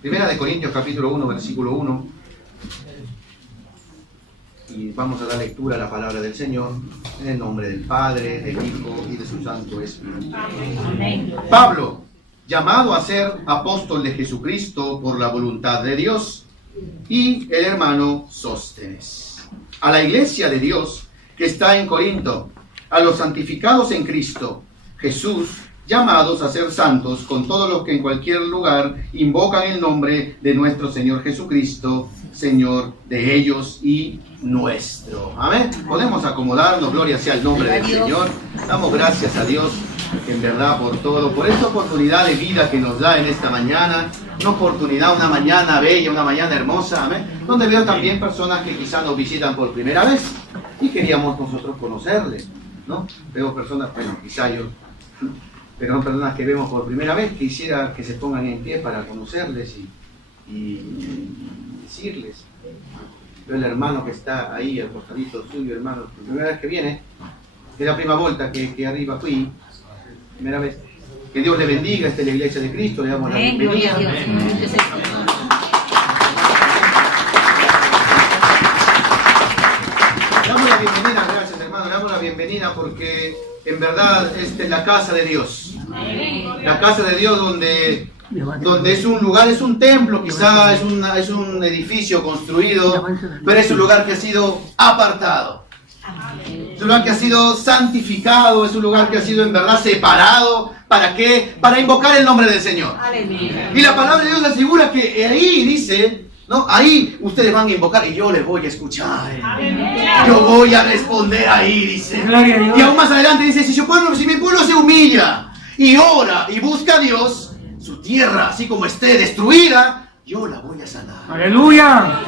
Primera de Corintios capítulo 1, versículo 1. Y vamos a dar lectura a la palabra del Señor en el nombre del Padre, del Hijo y de su Santo Espíritu. Amén. Pablo, llamado a ser apóstol de Jesucristo por la voluntad de Dios, y el hermano Sóstenes. A la iglesia de Dios que está en Corinto, a los santificados en Cristo Jesús, llamados a ser santos con todos los que en cualquier lugar invocan el nombre de nuestro Señor Jesucristo, Señor de ellos y nuestro. Amén. Podemos acomodarnos, gloria sea el nombre del Señor. Damos gracias a Dios, en verdad, por todo, por esta oportunidad de vida que nos da en esta mañana. Una oportunidad, una mañana bella, una mañana hermosa, amén. Donde veo también personas que quizás nos visitan por primera vez y queríamos nosotros conocerles, ¿no? Veo personas, bueno, quizá yo, pero son personas que vemos por primera vez. Quisiera que se pongan en pie para conocerles y decirles. Veo el hermano que está ahí, al costadito suyo, hermano, por primera vez que viene, de la prima volta que arriba fui, primera vez. Que Dios le bendiga, esta es la iglesia de Cristo, le damos la bienvenida. Le damos la bienvenida, gracias hermano, le damos la bienvenida porque en verdad esta es la casa de Dios. La casa de Dios donde es un lugar, es un templo, quizá es un edificio construido, pero es un lugar que ha sido apartado. Es un lugar que ha sido santificado, es un lugar que ha sido en verdad separado. ¿Para qué? Para invocar el nombre del Señor. Y la palabra de Dios asegura que ahí dice, ¿no? Ahí ustedes van a invocar y yo les voy a escuchar. Yo voy a responder ahí, dice. Y aún más adelante dice, si mi pueblo se humilla y ora y busca a Dios, su tierra, así como esté destruida, yo la voy a sanar. ¡Aleluya!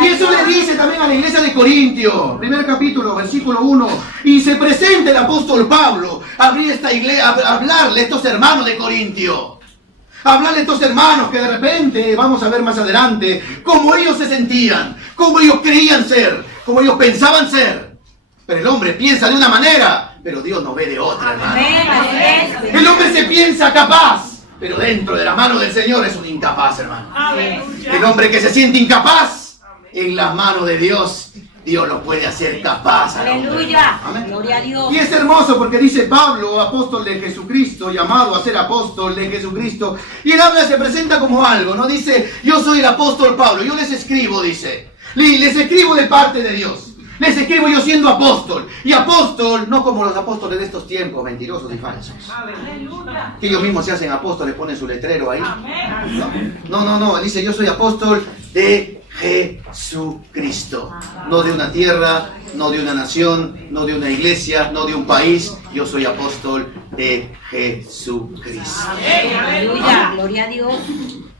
Y eso le dice también a la iglesia de Corintio, primer capítulo, versículo 1. Y se presenta el apóstol Pablo a abrir esta iglesia, a hablarle a estos hermanos de Corintio. A hablarle a estos hermanos que de repente, vamos a ver más adelante, cómo ellos se sentían, cómo ellos creían ser, cómo ellos pensaban ser. Pero el hombre piensa de una manera, pero Dios nos ve de otra, hermano. El hombre se piensa capaz, pero dentro de la mano del Señor es un incapaz, hermano. El hombre que se siente incapaz, en las manos de Dios, Dios lo puede hacer capaz. Aleluya. Gloria a Dios. Y es hermoso porque dice Pablo, apóstol de Jesucristo, llamado a ser apóstol de Jesucristo. Y él habla, se presenta como algo, ¿no? Dice, yo soy el apóstol Pablo, yo les escribo, dice. Les escribo de parte de Dios. Les escribo yo siendo apóstol. Y apóstol, no como los apóstoles de estos tiempos, mentirosos y falsos. Aleluya. Que ellos mismos se hacen apóstoles, ponen su letrero ahí. No. Dice, yo soy apóstol de Jesucristo. No de una tierra, no de una nación, no de una iglesia, no de un país. Yo soy apóstol de Jesucristo. Aleluya. Gloria a Dios.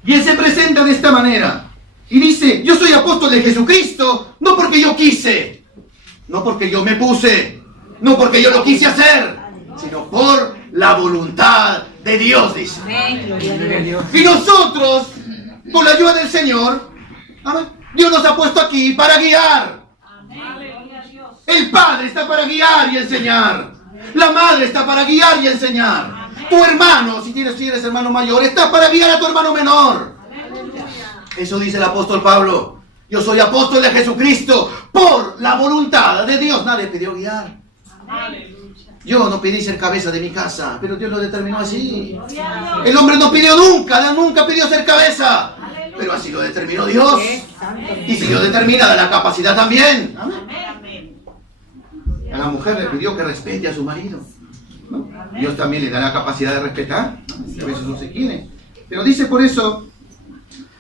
Y él se presenta de esta manera. Y dice, yo soy apóstol de Jesucristo, no porque yo quise. No porque yo me puse, no porque yo lo quise hacer, sino por la voluntad de Dios, dice. Y nosotros, con la ayuda del Señor, Dios nos ha puesto aquí para guiar. El Padre está para guiar y enseñar. La Madre está para guiar y enseñar. Tu hermano, si eres hermano mayor, está para guiar a tu hermano menor. Eso dice el apóstol Pablo. Yo soy apóstol de Jesucristo por la voluntad de Dios. Nadie pidió guiar. Yo no pedí ser cabeza de mi casa, pero Dios lo determinó así. El hombre no pidió nunca pidió ser cabeza, pero así lo determinó Dios. Y si Dios determina, la capacidad también. A la mujer le pidió que respete a su marido. Dios también le da la capacidad de respetar. A veces no se quiere. Pero dice por eso,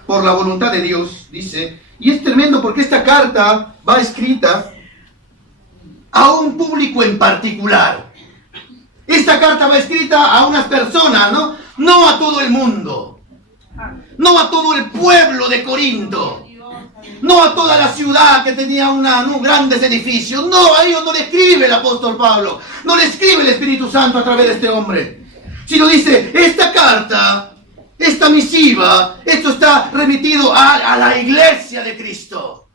por la voluntad de Dios, dice. Y es tremendo porque esta carta va escrita a un público en particular. Esta carta va escrita a unas personas, ¿no? No a todo el mundo. No a todo el pueblo de Corinto. No a toda la ciudad que tenía unos grandes edificios. No, a ellos no le escribe el apóstol Pablo. No le escribe el Espíritu Santo a través de este hombre. Sino dice, esta carta... Esta misiva, esto está remitido a la iglesia de Cristo,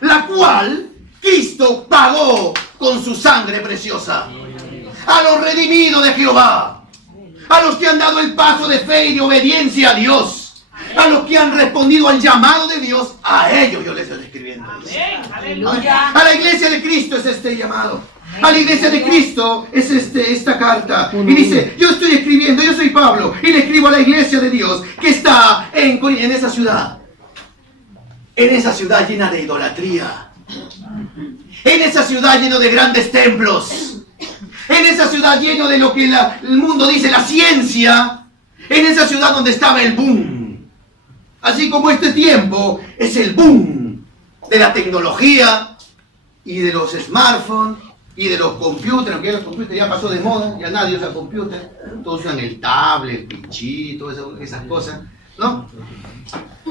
la cual Cristo pagó con su sangre preciosa. A los redimidos de Jehová, a los que han dado el paso de fe y de obediencia a Dios, A los que han respondido al llamado de Dios, a ellos yo les estoy escribiendo. Aleluya. A la iglesia de Cristo es este llamado. A la iglesia de Cristo es esta carta. Y dice, yo estoy escribiendo, yo soy Pablo, y le escribo a la iglesia de Dios que está en esa ciudad. En esa ciudad llena de idolatría. En esa ciudad lleno de grandes templos. En esa ciudad lleno de lo que el mundo dice, la ciencia. En esa ciudad donde estaba el boom. Así como este tiempo es el boom de la tecnología y de los smartphones y de los computers, aunque los computers ya pasó de moda, ya nadie usa computer, todos usan el tablet, el pinchito, esas cosas, ¿no?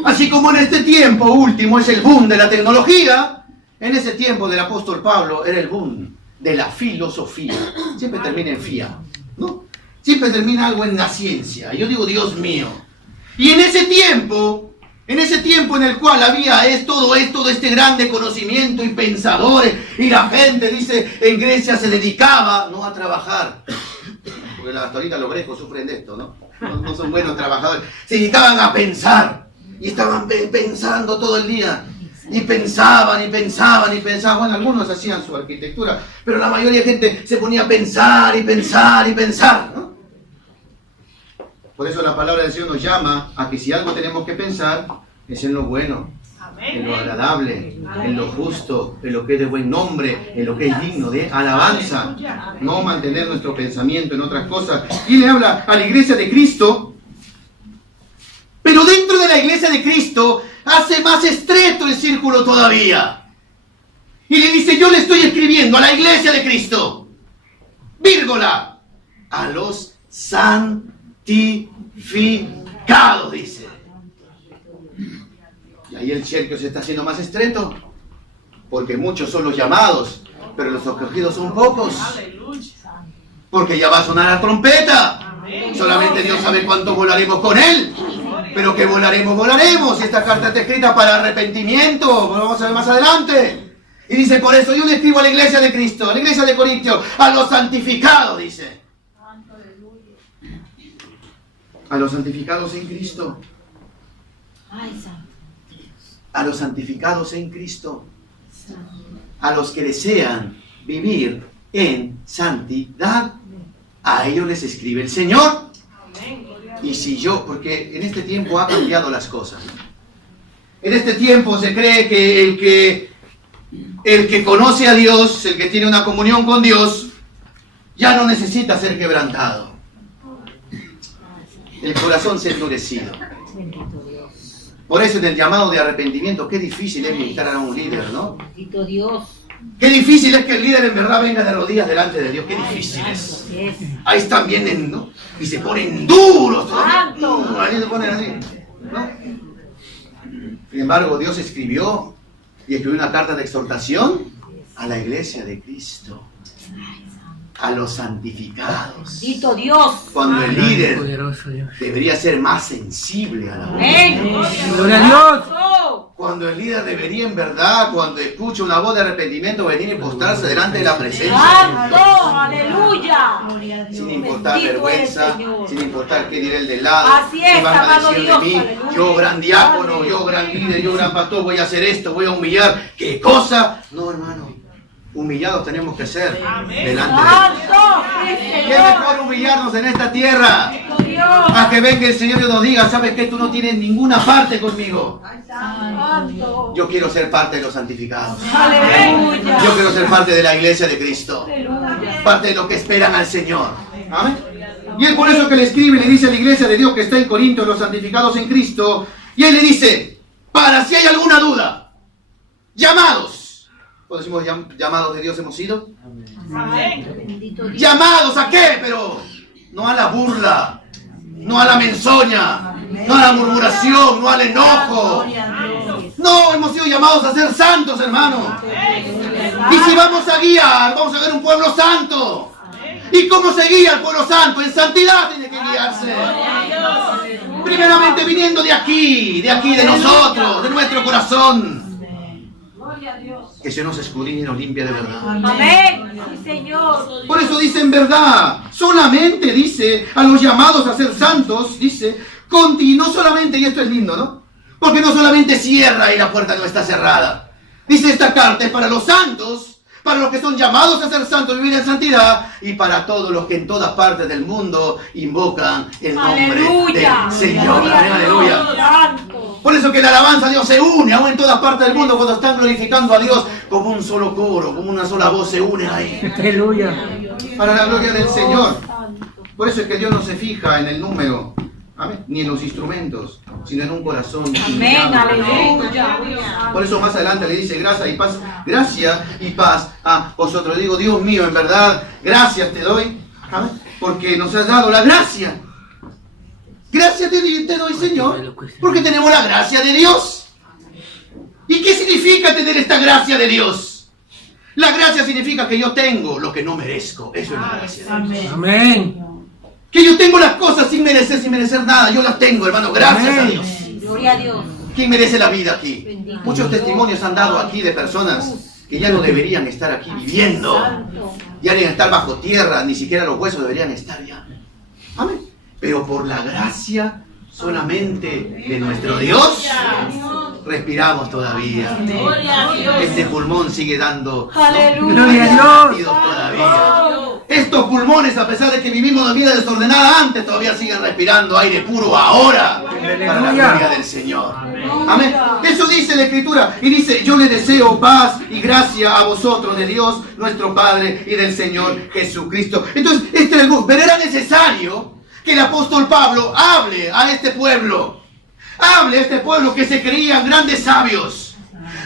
Así como en este tiempo último es el boom de la tecnología, en ese tiempo del apóstol Pablo era el boom de la filosofía. Siempre termina en fía, ¿no? Siempre termina algo en la ciencia. Yo digo, Dios mío. Y en ese tiempo en el cual había todo este grande conocimiento y pensadores, y la gente, dice, en Grecia se dedicaba no a trabajar, porque hasta ahorita los griegos sufren de esto, ¿no? No son buenos trabajadores, se dedicaban a pensar, y estaban pensando todo el día, y pensaban, bueno, algunos hacían su arquitectura, pero la mayoría de gente se ponía a pensar, ¿no? Por eso la palabra del Señor nos llama a que si algo tenemos que pensar, es en lo bueno, en lo agradable, en lo justo, en lo que es de buen nombre, en lo que es digno de alabanza. No mantener nuestro pensamiento en otras cosas. Y le habla a la iglesia de Cristo, pero dentro de la iglesia de Cristo hace más estrecho el círculo todavía. Y le dice, yo le estoy escribiendo a la iglesia de Cristo, vírgula, a los santificados, dice. Y ahí el cerco se está haciendo más estrecho, porque muchos son los llamados, pero los escogidos son pocos. Porque ya va a sonar la trompeta. Solamente Dios sabe cuánto volaremos con Él. Pero que volaremos. Y esta carta está escrita para arrepentimiento. Vamos a ver más adelante. Y dice, por eso yo le escribo a la iglesia de Cristo, a la iglesia de Corintios, a los santificados, dice. A los santificados en Cristo. A los santificados en Cristo. A los que desean vivir en santidad. A ellos les escribe el Señor. Y si yo, porque en este tiempo ha cambiado las cosas. En este tiempo se cree que el que conoce a Dios, el que tiene una comunión con Dios, ya no necesita ser quebrantado. El corazón se ha endurecido. Por eso en el llamado de arrepentimiento, qué difícil es ministrar a un líder, ¿no? Qué difícil es que el líder en verdad venga de rodillas delante de Dios. Qué difícil es. Ahí están bien, ¿no? Y se ponen duros. Ahí se ponen así, ¿no? Sin embargo, Dios escribió una carta de exhortación a la iglesia de Cristo. A los santificados. Bendito Dios. Cuando el líder debería ser más sensible a la voz. Gloria a Dios. Cuando el líder debería en verdad, cuando escucha una voz de arrepentimiento, venir y postrarse delante de la presencia. ¡Santo! ¡Aleluya! Sin importar vergüenza, sin importar qué diré el de lado. Así es, ¿Qué van a amado decir Dios, de mí? aleluya. Yo gran diácono, yo gran líder, yo gran pastor, voy a hacer esto, voy a humillar. ¿Qué cosa? No, hermano. Humillados tenemos que ser delante de Dios. ¿Qué mejor humillarnos en esta tierra? A que venga el Señor y nos diga, ¿sabes qué? Tú no tienes ninguna parte conmigo. Yo quiero ser parte de los santificados. Yo quiero ser parte de la iglesia de Cristo. Parte de los que esperan al Señor. Amén. Y es por eso que le escribe y le dice a la iglesia de Dios que está en Corinto, los santificados en Cristo. Y él le dice, para si hay alguna duda, llamados. ¿Cuándo decimos llamados de Dios hemos sido? Amén. ¿Llamados a qué? Pero no a la burla, no a la menzoña, no a la murmuración, no al enojo. No, hemos sido llamados a ser santos, hermano. Y si vamos a guiar un pueblo santo. ¿Y cómo se guía el pueblo santo? En santidad tiene que guiarse. Primeramente viniendo de aquí, de nosotros, de nuestro corazón. Que se nos escudriñe y nos limpia de verdad. Amén. Sí, Señor. Por eso dice en verdad, solamente dice a los llamados a ser santos, dice, no solamente, y esto es lindo, ¿no? Porque no solamente cierra y la puerta no está cerrada. Dice, esta carta es para los santos, para los que son llamados a ser santos, vivir en santidad, y para todos los que en todas partes del mundo invocan el nombre del Señor. Amén, aleluya. Por eso que la alabanza a Dios se une aún en todas partes del mundo cuando están glorificando a Dios como un solo coro, como una sola voz se une ahí. Aleluya. Para la gloria del Señor. Por eso es que Dios no se fija en el número, amén, ni en los instrumentos, sino en un corazón. Amén, aleluya. Por eso más adelante le dice gracia y paz a vosotros. Digo, Dios mío, en verdad, gracias te doy, amén, porque nos has dado la gracia. Gracias te doy, Señor, porque tenemos la gracia de Dios. ¿Y qué significa tener esta gracia de Dios? La gracia significa que yo tengo lo que no merezco. Eso es la gracia de Dios. Amén. Que yo tengo las cosas sin merecer nada. Yo las tengo, hermano, gracias a Dios. Gloria a Dios. ¿Quién merece la vida aquí? Muchos testimonios han dado aquí de personas que ya no deberían estar aquí viviendo. Ya deberían estar bajo tierra, ni siquiera los huesos deberían estar ya. Amén. Pero por la gracia solamente de nuestro Dios, respiramos todavía. Este pulmón sigue dando latidos todavía. Estos pulmones, a pesar de que vivimos una vida desordenada antes, todavía siguen respirando aire puro ahora para la gloria del Señor. Amén. Eso dice la Escritura. Y dice, yo le deseo paz y gracia a vosotros de Dios, nuestro Padre, y del Señor Jesucristo. Entonces, pero era necesario que el apóstol Pablo hable a este pueblo. Hable a este pueblo que se creían grandes sabios.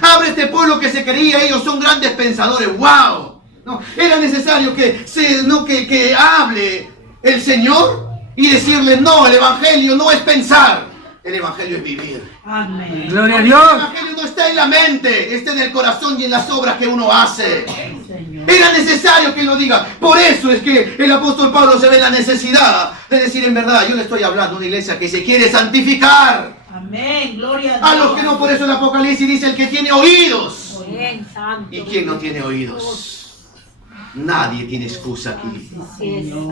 Hable a este pueblo que se creía ellos son grandes pensadores. ¡Wow! No, era necesario que hable el Señor y decirle, no, el Evangelio no es pensar, el Evangelio es vivir. Amén. Gloria a Dios. El Evangelio no está en la mente, está en el corazón y en las obras que uno hace. Era necesario que lo diga. Por eso es que el apóstol Pablo se ve la necesidad de decir, en verdad, yo le estoy hablando a una iglesia que se quiere santificar. Amén, gloria a Dios. A los que no, por eso el Apocalipsis dice, el que tiene oídos. Bien, santo. ¿Y quién no tiene oídos? Nadie tiene excusa aquí.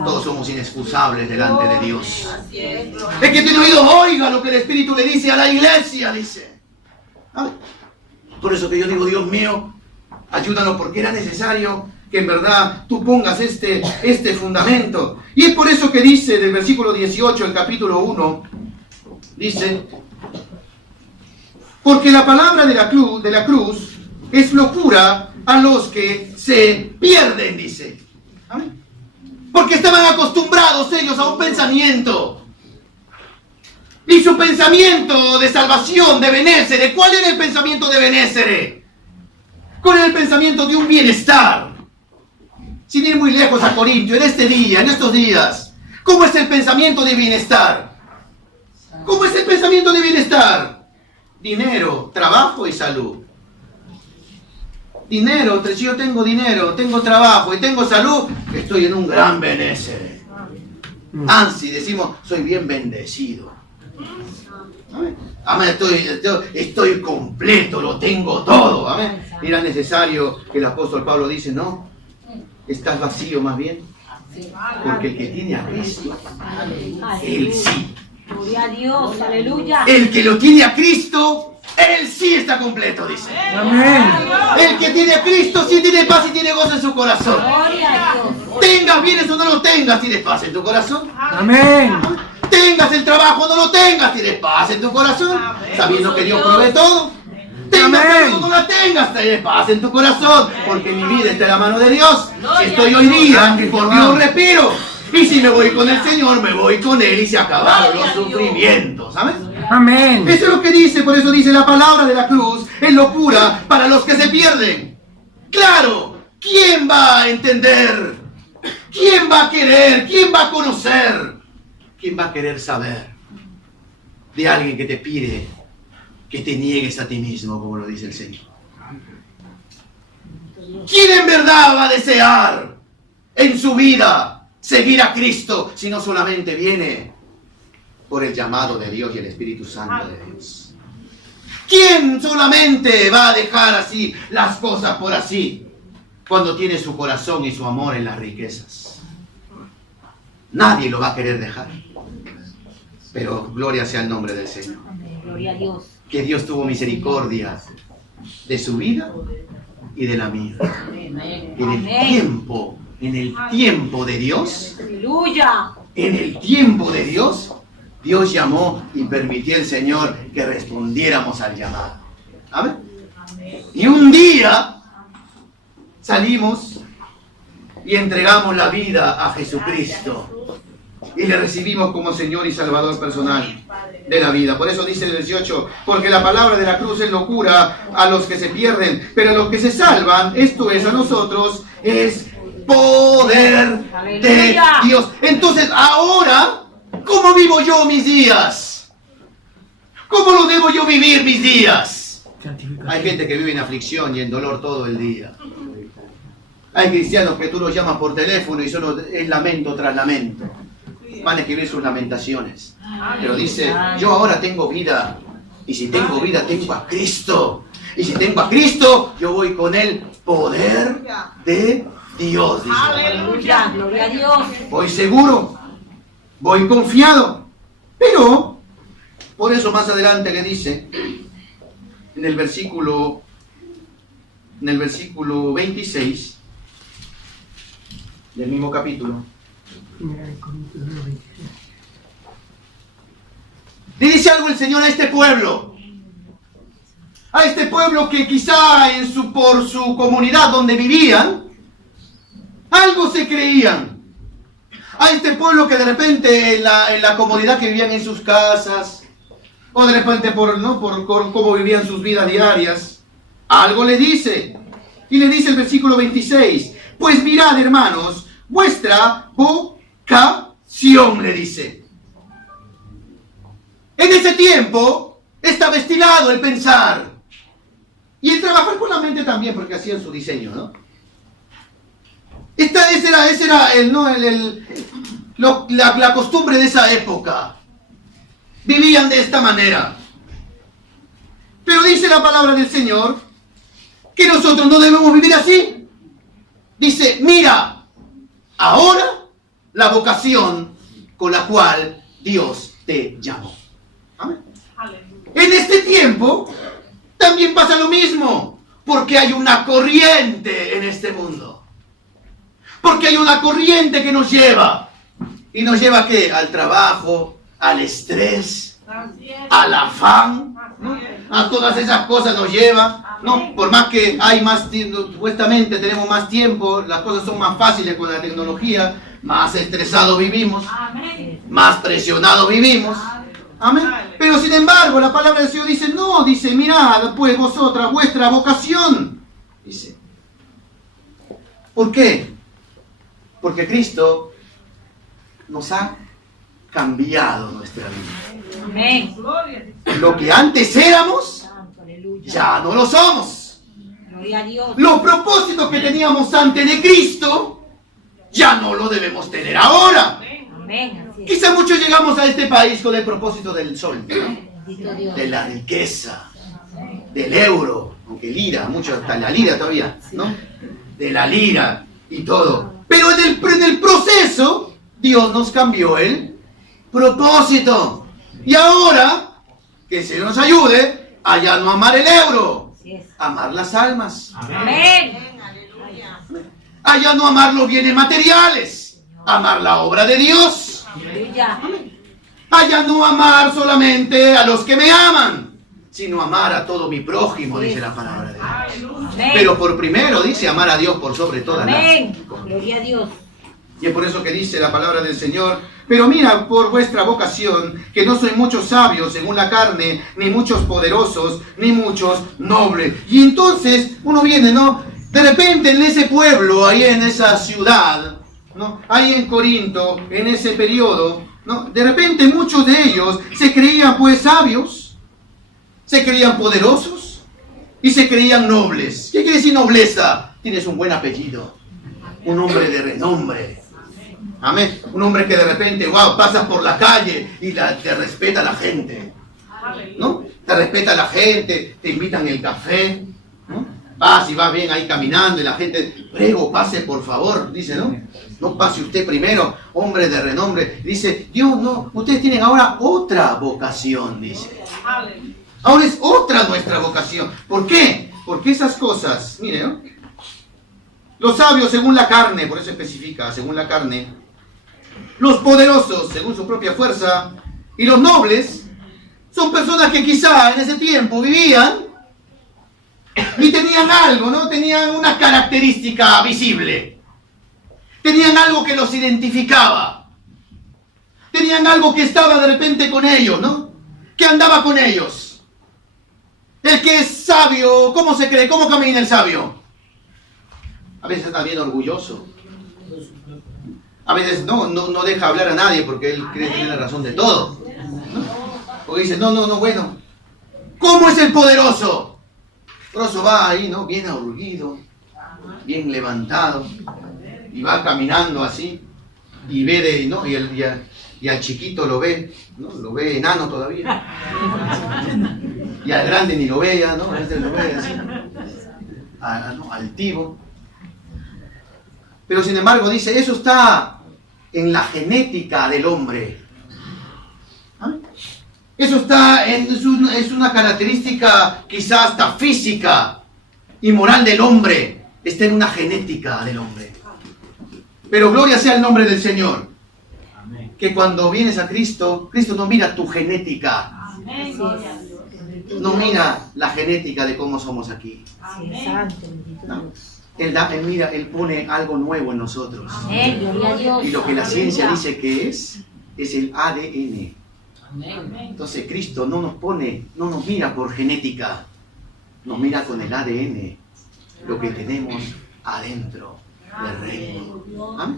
Todos somos inexcusables delante de Dios. El que tiene oídos, oiga lo que el Espíritu le dice a la iglesia, dice. ¿Sabe? Por eso que yo digo, Dios mío, ayúdanos, porque era necesario que en verdad tú pongas este fundamento. Y es por eso que dice del versículo 18, el capítulo 1, dice, porque la palabra de la cruz es locura a los que se pierden, dice. ¿Amén? Porque estaban acostumbrados ellos a un pensamiento. Y su pensamiento de salvación, de Benézere, ¿cuál era el pensamiento de Benézere? ¿Cuál era el pensamiento de un bienestar? Sin ir muy lejos a Corintio, en estos días, ¿cómo es el pensamiento de bienestar? ¿Cómo es el pensamiento de bienestar? Dinero, trabajo y salud. Dinero, si yo tengo dinero, tengo trabajo y tengo salud, estoy en un gran Benézere. Ansi, decimos, soy bien bendecido. Amén, estoy completo, lo tengo todo. Amén. Era necesario que el apóstol Pablo dice, no, estás vacío más bien. Porque el que tiene a Cristo, él sí. Gloria a Dios, aleluya. El que lo tiene a Cristo, él sí está completo, dice. Amén. El que tiene a Cristo sí tiene paz y tiene gozo en su corazón. Gloria a Dios. Tengas bienes o no lo tengas, tienes paz en tu corazón. Amén. Tengas el trabajo o no lo tengas, tienes paz en tu corazón. Sabiendo que Dios provee todo. Tengas salud o no la tengas, tienes paz en tu corazón. Porque mi vida está en la mano de Dios. Estoy hoy día, por Dios respiro. Y si me voy con el Señor, me voy con Él y se acabaron los sufrimientos. ¿Sabes? Amén. Eso es lo que dice, por eso dice la palabra de la cruz es locura para los que se pierden. Claro, ¿quién va a entender? ¿Quién va a querer? ¿Quién va a conocer? ¿Quién va a querer saber de alguien que te pide que te niegues a ti mismo, como lo dice el Señor? ¿Quién en verdad va a desear en su vida seguir a Cristo si no solamente viene por el llamado de Dios y el Espíritu Santo de Dios? ¿Quién solamente va a dejar así las cosas por así cuando tiene su corazón y su amor en las riquezas? Nadie lo va a querer dejar. Pero gloria sea el nombre del Señor. Amén. Gloria a Dios. Que Dios tuvo misericordia de su vida y de la mía. En el tiempo de Dios, Aleluya. en el tiempo de Dios, Dios llamó y permitió el Señor que respondiéramos al llamado. ¿Amén? Y un día salimos y entregamos la vida a Jesucristo y le recibimos como Señor y Salvador personal de la vida. Por eso dice el 18, porque la palabra de la cruz es locura a los que se pierden, pero a los que se salvan, esto es a nosotros, es poder de Dios. Entonces ahora, ¿cómo vivo yo mis días? ¿Cómo lo debo yo vivir mis días? Hay gente que vive en aflicción y en dolor todo el día. Hay cristianos que tú los llamas por teléfono y solo es lamento tras lamento. Van a escribir sus lamentaciones. Pero dice, yo ahora tengo vida. Y si tengo vida, tengo a Cristo. Y si tengo a Cristo, yo voy con el poder de Dios. Dice. Aleluya. Gloria a Dios. Voy seguro. Voy confiado. Pero, por eso más adelante le dice, en el versículo 26 del mismo capítulo, le dice algo el Señor a este pueblo que quizá por su comunidad donde vivían, algo se creían. A este pueblo que de repente en la comodidad que vivían en sus casas, o de repente por cómo vivían sus vidas diarias, algo le dice. Y le dice el versículo 26, pues mirad, hermanos, vuestra vocación, le dice. En ese tiempo estaba estilado el pensar y el trabajar con la mente también, porque hacían su diseño, ¿no? Ese era la costumbre de esa época. Vivían de esta manera. Pero dice la palabra del Señor que nosotros no debemos vivir así. Dice, mira, ahora la vocación con la cual Dios te llamó. ¿Amén? En este tiempo también pasa lo mismo, porque hay una corriente en este mundo. Porque hay una corriente que nos lleva. ¿Y nos lleva a qué? Al trabajo, al estrés, al afán, ¿no? A todas esas cosas nos lleva, ¿no? Por más que hay más tiempo, supuestamente tenemos más tiempo, las cosas son más fáciles con la tecnología, más estresados vivimos, más presionados vivimos. Amén. Pero sin embargo, la palabra del Señor dice, no, dice, mirad pues vosotras vuestra vocación. Dice. ¿Por qué? Porque Cristo nos ha cambiado nuestra vida. Amén. Lo que antes éramos, ya no lo somos. Gloria a Dios. Los propósitos que teníamos antes de Cristo, ya no lo debemos tener ahora. Amén. Quizá muchos llegamos a este país con el propósito del sol, ¿no? Bendito Dios. De la riqueza, del euro, aunque lira, muchos hasta la lira todavía, ¿no? De la lira y todo. Pero en el proceso, Dios nos cambió el propósito. Y ahora, que el Señor nos ayude a ya no amar el euro, amar las almas. Amén. A ya no amar los bienes materiales, amar la obra de Dios. Aleluya. A ya no amar solamente a los que me aman, sino amar a todo mi prójimo, dice la palabra de Dios. Amén. Pero por primero dice amar a Dios por sobre todas las Amén. cosas. Gloria a Dios. Y es por eso que dice la palabra del Señor, pero mira por vuestra vocación, que no soy muchos sabios según la carne, ni muchos poderosos, ni muchos nobles. Y entonces uno viene, ¿no? De repente en ese pueblo, ahí en esa ciudad, ¿no? Ahí en Corinto, en ese periodo, ¿no? De repente muchos de ellos se creían pues sabios, se creían poderosos y se creían nobles. ¿Qué quiere decir nobleza? Tienes un buen apellido, un hombre de renombre. Amén. Un hombre que de repente, wow, pasas por la calle y te respeta la gente, ¿no? Te respeta la gente, te invitan el café, ¿no? Vas y vas bien ahí caminando y la gente, prego, pase por favor, dice, ¿no? No pase usted primero, hombre de renombre. Dice, Dios, no, ustedes tienen ahora otra vocación, dice. Ahora es otra nuestra vocación. ¿Por qué? Porque esas cosas, mire, ¿no? Los sabios según la carne, por eso especifica, según la carne. Los poderosos según su propia fuerza. Y los nobles son personas que quizá en ese tiempo vivían y tenían algo, ¿no? Tenían una característica visible. Tenían algo que los identificaba. Tenían algo que estaba de repente con ellos, ¿no? Que andaba con ellos. El que es sabio, ¿cómo se cree? ¿Cómo camina el sabio? A veces está bien orgulloso. A veces no deja hablar a nadie porque él cree tener la razón de todo, ¿no? Porque dice, no, bueno. ¿Cómo es el poderoso? El poderoso va ahí, ¿no? Bien erguido, bien levantado. Y va caminando así. Y ve ¿no? Y al chiquito lo ve, ¿no? Lo ve enano todavía. Y al grande ni lo ve ya, ¿no? Este lo ve así. ¿No? Altivo. Pero sin embargo dice, eso está en la genética del hombre. ¿Ah? Eso está es una característica quizás hasta física y moral del hombre. Está en una genética del hombre. Pero gloria sea el nombre del Señor. Amén. Que cuando vienes a Cristo, Cristo no mira tu genética. Amén. No mira la genética de cómo somos aquí. No. Él pone algo nuevo en nosotros. Amén. Gloria a Dios. Y lo que la ciencia dice que es el ADN. Entonces Cristo no nos mira por genética, nos mira con el ADN, lo que tenemos adentro del reino. ¿Ah?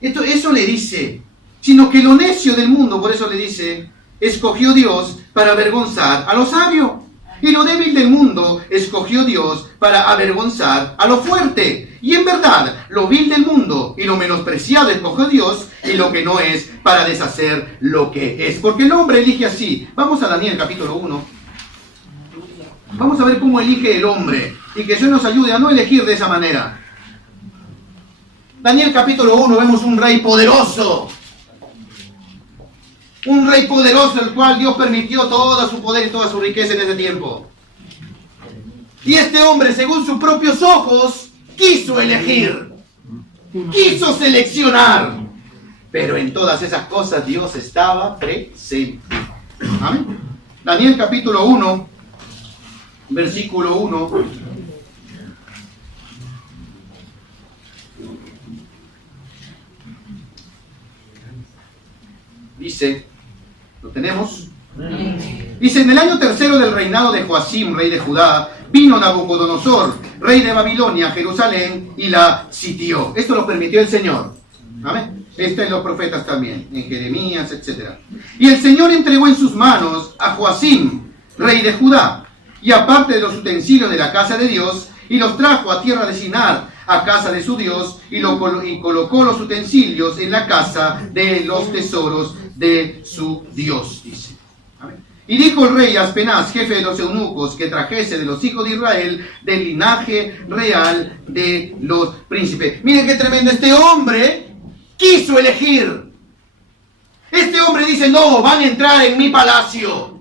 Eso le dice, sino que lo necio del mundo, por eso le dice, escogió Dios para avergonzar a lo sabio. Y lo débil del mundo escogió Dios para avergonzar a lo fuerte. Y en verdad, lo vil del mundo y lo menospreciado escogió Dios, y lo que no es, para deshacer lo que es. Porque el hombre elige así. Vamos a Daniel capítulo 1. Vamos a ver cómo elige el hombre. Y que Dios nos ayude a no elegir de esa manera. Daniel capítulo 1, vemos un rey poderoso. Un rey poderoso, el cual Dios permitió todo su poder y toda su riqueza en ese tiempo. Y este hombre, según sus propios ojos, quiso elegir. Quiso seleccionar. Pero en todas esas cosas Dios estaba presente. Amén. Daniel capítulo 1, versículo 1. Dice, ¿lo tenemos? Dice, en el año tercero del reinado de Joacim, rey de Judá, vino Nabucodonosor, rey de Babilonia, a Jerusalén, y la sitió. Esto lo permitió el Señor. Amén. Esto en los profetas también, en Jeremías, etc. Y el Señor entregó en sus manos a Joacim, rey de Judá, y aparte de los utensilios de la casa de Dios, y los trajo a tierra de Sinar, a casa de su Dios, y colocó los utensilios en la casa de los tesoros de su Dios, dice. Amén. Y dijo el rey a Aspenaz, jefe de los eunucos, que trajese de los hijos de Israel del linaje real de los príncipes. Miren qué tremendo, este hombre quiso elegir. Este hombre dice, no, van a entrar en mi palacio.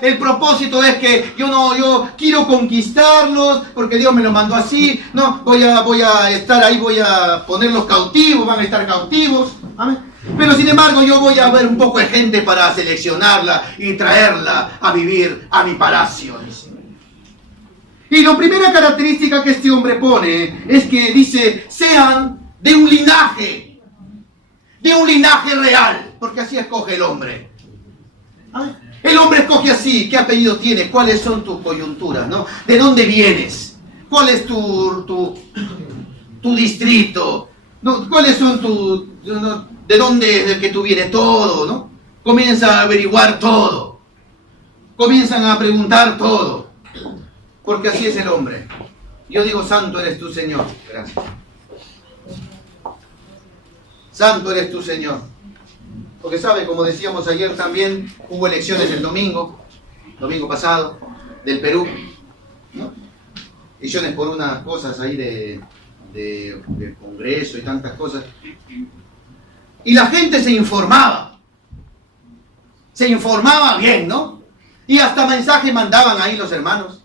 El propósito es que yo quiero conquistarlos porque Dios me lo mandó así. No, voy a estar ahí, voy a ponerlos cautivos, van a estar cautivos. Amén. Pero sin embargo yo voy a ver un poco de gente para seleccionarla y traerla a vivir a mi palacio. Dice. Y la primera característica que este hombre pone es que dice, sean de un linaje real, porque así escoge el hombre. Amén. El hombre escoge así, qué apellido tiene, cuáles son tus coyunturas, ¿no? ¿De dónde vienes? ¿Cuál es tu distrito? ¿No? ¿Cuáles son de dónde es del que tú vienes? Todo, ¿no? Comienzan a averiguar todo. Comienzan a preguntar todo. Porque así es el hombre. Yo digo, santo eres tú, Señor. Gracias. Santo eres tú, Señor. Porque sabe, como decíamos ayer también, hubo elecciones el domingo pasado, del Perú. ¿no? Elecciones por unas cosas ahí de Congreso y tantas cosas. Y la gente se informaba bien, ¿no? Y hasta mensajes mandaban ahí los hermanos.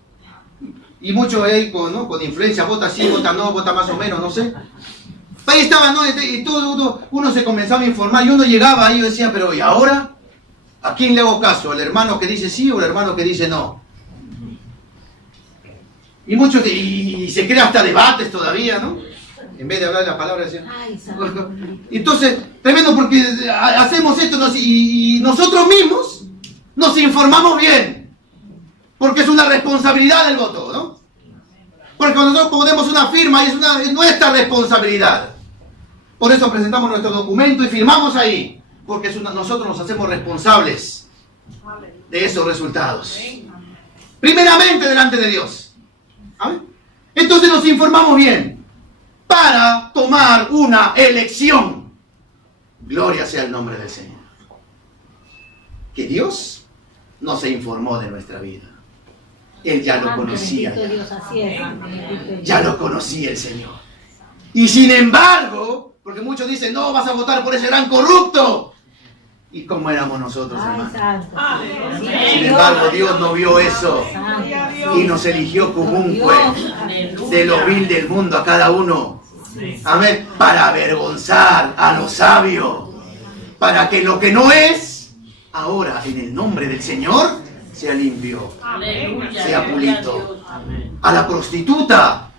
Y muchos ahí con influencia, vota sí, vota no, vota más o menos, no sé. Ahí estaban, ¿no? Y todo, uno se comenzaba a informar y uno llegaba ahí y decía, pero ¿y ahora? ¿A quién le hago caso? ¿Al hermano que dice sí o al hermano que dice no? Y muchos, y se crea hasta debates todavía, ¿no? En vez de hablar la palabra, decían. Entonces, tremendo porque hacemos esto y nosotros mismos nos informamos bien. Porque es una responsabilidad del voto, ¿no? Porque cuando nosotros ponemos una firma, es nuestra responsabilidad. Por eso presentamos nuestro documento y firmamos ahí. Porque nosotros nos hacemos responsables de esos resultados. Primeramente delante de Dios. ¿Amén? Entonces nos informamos bien para tomar una elección. Gloria sea el nombre del Señor. Que Dios no se informó de nuestra vida. Él ya lo conocía. Ya lo conocía el Señor. Y sin embargo, porque muchos dicen, no, vas a votar por ese gran corrupto. ¿Y cómo éramos nosotros, hermanos? Sin embargo, Dios no vio eso. Y nos eligió como un pueblo de lo vil del mundo a cada uno. Amén. Para avergonzar a los sabios. Para que lo que no es, ahora en el nombre del Señor, sea limpio, sea pulido. A la prostituta,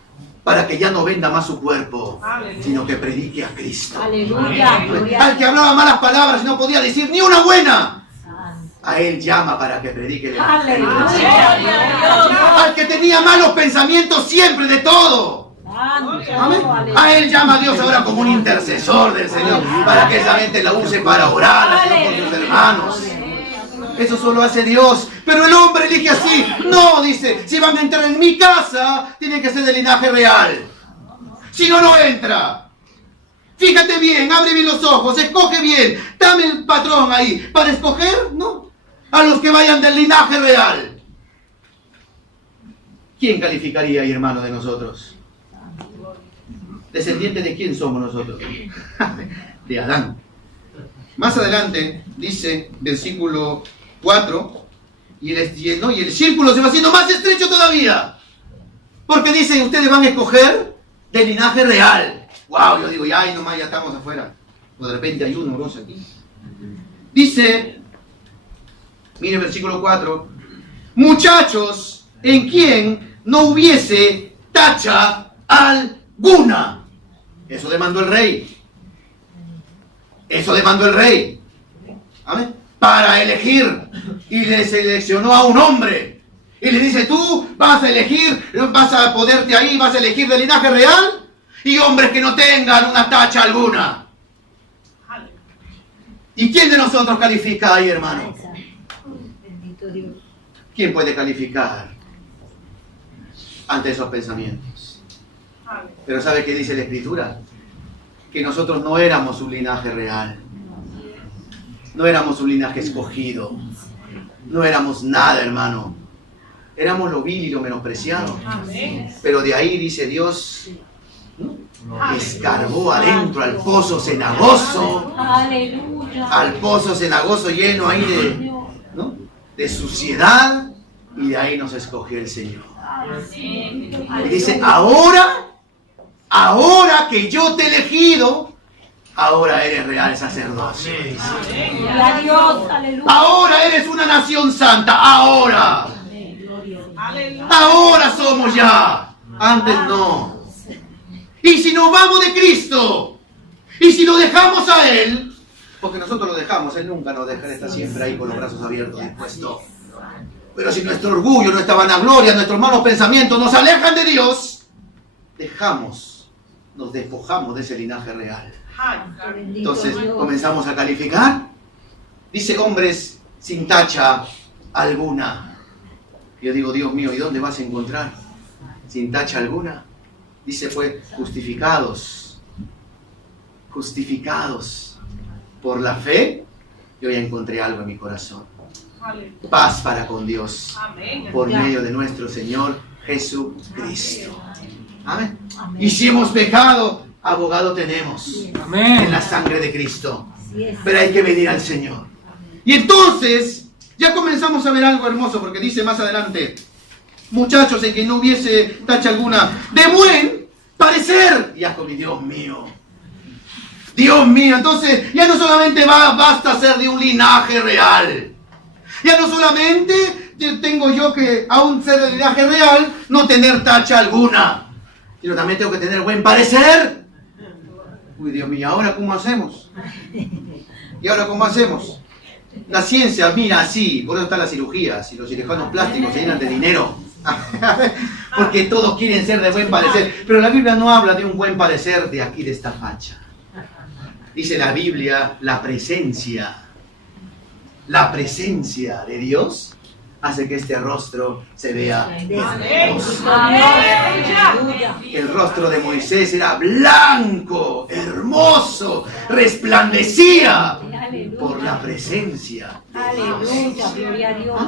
para que ya no venda más su cuerpo, sino que predique a Cristo. Al que hablaba malas palabras y no podía decir ni una buena, a él llama para que predique el evangelio. Al que tenía malos pensamientos siempre de todo, ¿amén? A él llama a Dios ahora como un intercesor del Señor, para que esa mente la use para orar por sus hermanos. Eso solo hace Dios. Pero el hombre elige así. No, dice, si van a entrar en mi casa, tiene que ser de linaje real. Si no, no entra. Fíjate bien, abre bien los ojos, escoge bien. Dame el patrón ahí. Para escoger, ¿no? A los que vayan del linaje real. ¿Quién calificaría ahí, hermano, de nosotros? ¿Descendiente de quién somos nosotros? De Adán. Más adelante, dice, versículo 4, y el círculo se va haciendo más estrecho todavía. Porque dice, ustedes van a escoger del linaje real. Wow, yo digo, ya, ay, nomás ya estamos afuera. O de repente hay uno o dos aquí. Dice, mire el versículo 4, muchachos, en quien no hubiese tacha alguna. Eso demandó el rey. Eso demandó el rey. ¿Amén? Para elegir. Y le seleccionó a un hombre. Y le dice, tú vas a elegir, vas a poderte ahí, vas a elegir del linaje real. Y hombres que no tengan una tacha alguna. ¿Y quién de nosotros califica ahí, hermano? ¿Quién puede calificar ante esos pensamientos? Pero ¿sabe qué dice la Escritura? Que nosotros no éramos un linaje real. No éramos un linaje escogido. No éramos nada, hermano. Éramos lo vil y lo menospreciado. Pero de ahí, dice Dios, ¿no? Escarbó adentro al pozo cenagoso. Al pozo cenagoso lleno ahí de, ¿no? De suciedad. Y de ahí nos escogió el Señor. Y dice, ahora que yo te he elegido, ahora eres real sacerdocio. Ahora eres una nación santa. Ahora somos ya. Antes no. Y si nos vamos de Cristo, y si lo dejamos a Él, porque nosotros lo dejamos, Él nunca nos deja, está siempre ahí con los brazos abiertos, dispuesto. Pero si nuestro orgullo, nuestra vanagloria, nuestros malos pensamientos nos alejan de Dios, nos despojamos de ese linaje real. Entonces comenzamos a calificar. Dice, hombres sin tacha alguna. Yo digo, Dios mío, ¿y dónde vas a encontrar? Sin tacha alguna. Dice, pues, justificados por la fe. Yo ya encontré algo en mi corazón. Paz para con Dios por medio de nuestro Señor Jesucristo. Amén. Y si hemos pecado, abogado tenemos Amén. en la sangre de Cristo. Pero hay que venir al Señor. Y entonces, ya comenzamos a ver algo hermoso, porque dice más adelante, muchachos, en que no hubiese tacha alguna, de buen parecer. Y Jacob, Dios mío. Dios mío, entonces ya no solamente basta ser de un linaje real. Ya no solamente tengo yo que, aún ser de linaje real, no tener tacha alguna, sino también tengo que tener buen parecer. Uy, Dios mío, ¿ahora cómo hacemos? ¿Y ahora cómo hacemos? La ciencia mira así, por eso están las cirugías y los cirujanos plásticos se llenan de dinero. Porque todos quieren ser de buen parecer. Pero la Biblia no habla de un buen parecer de aquí, de esta facha. Dice la Biblia, la presencia de Dios hace que este rostro se vea hermoso. El rostro de Moisés era blanco, hermoso, resplandecía por la presencia de Dios. Aleluya, gloria a Dios.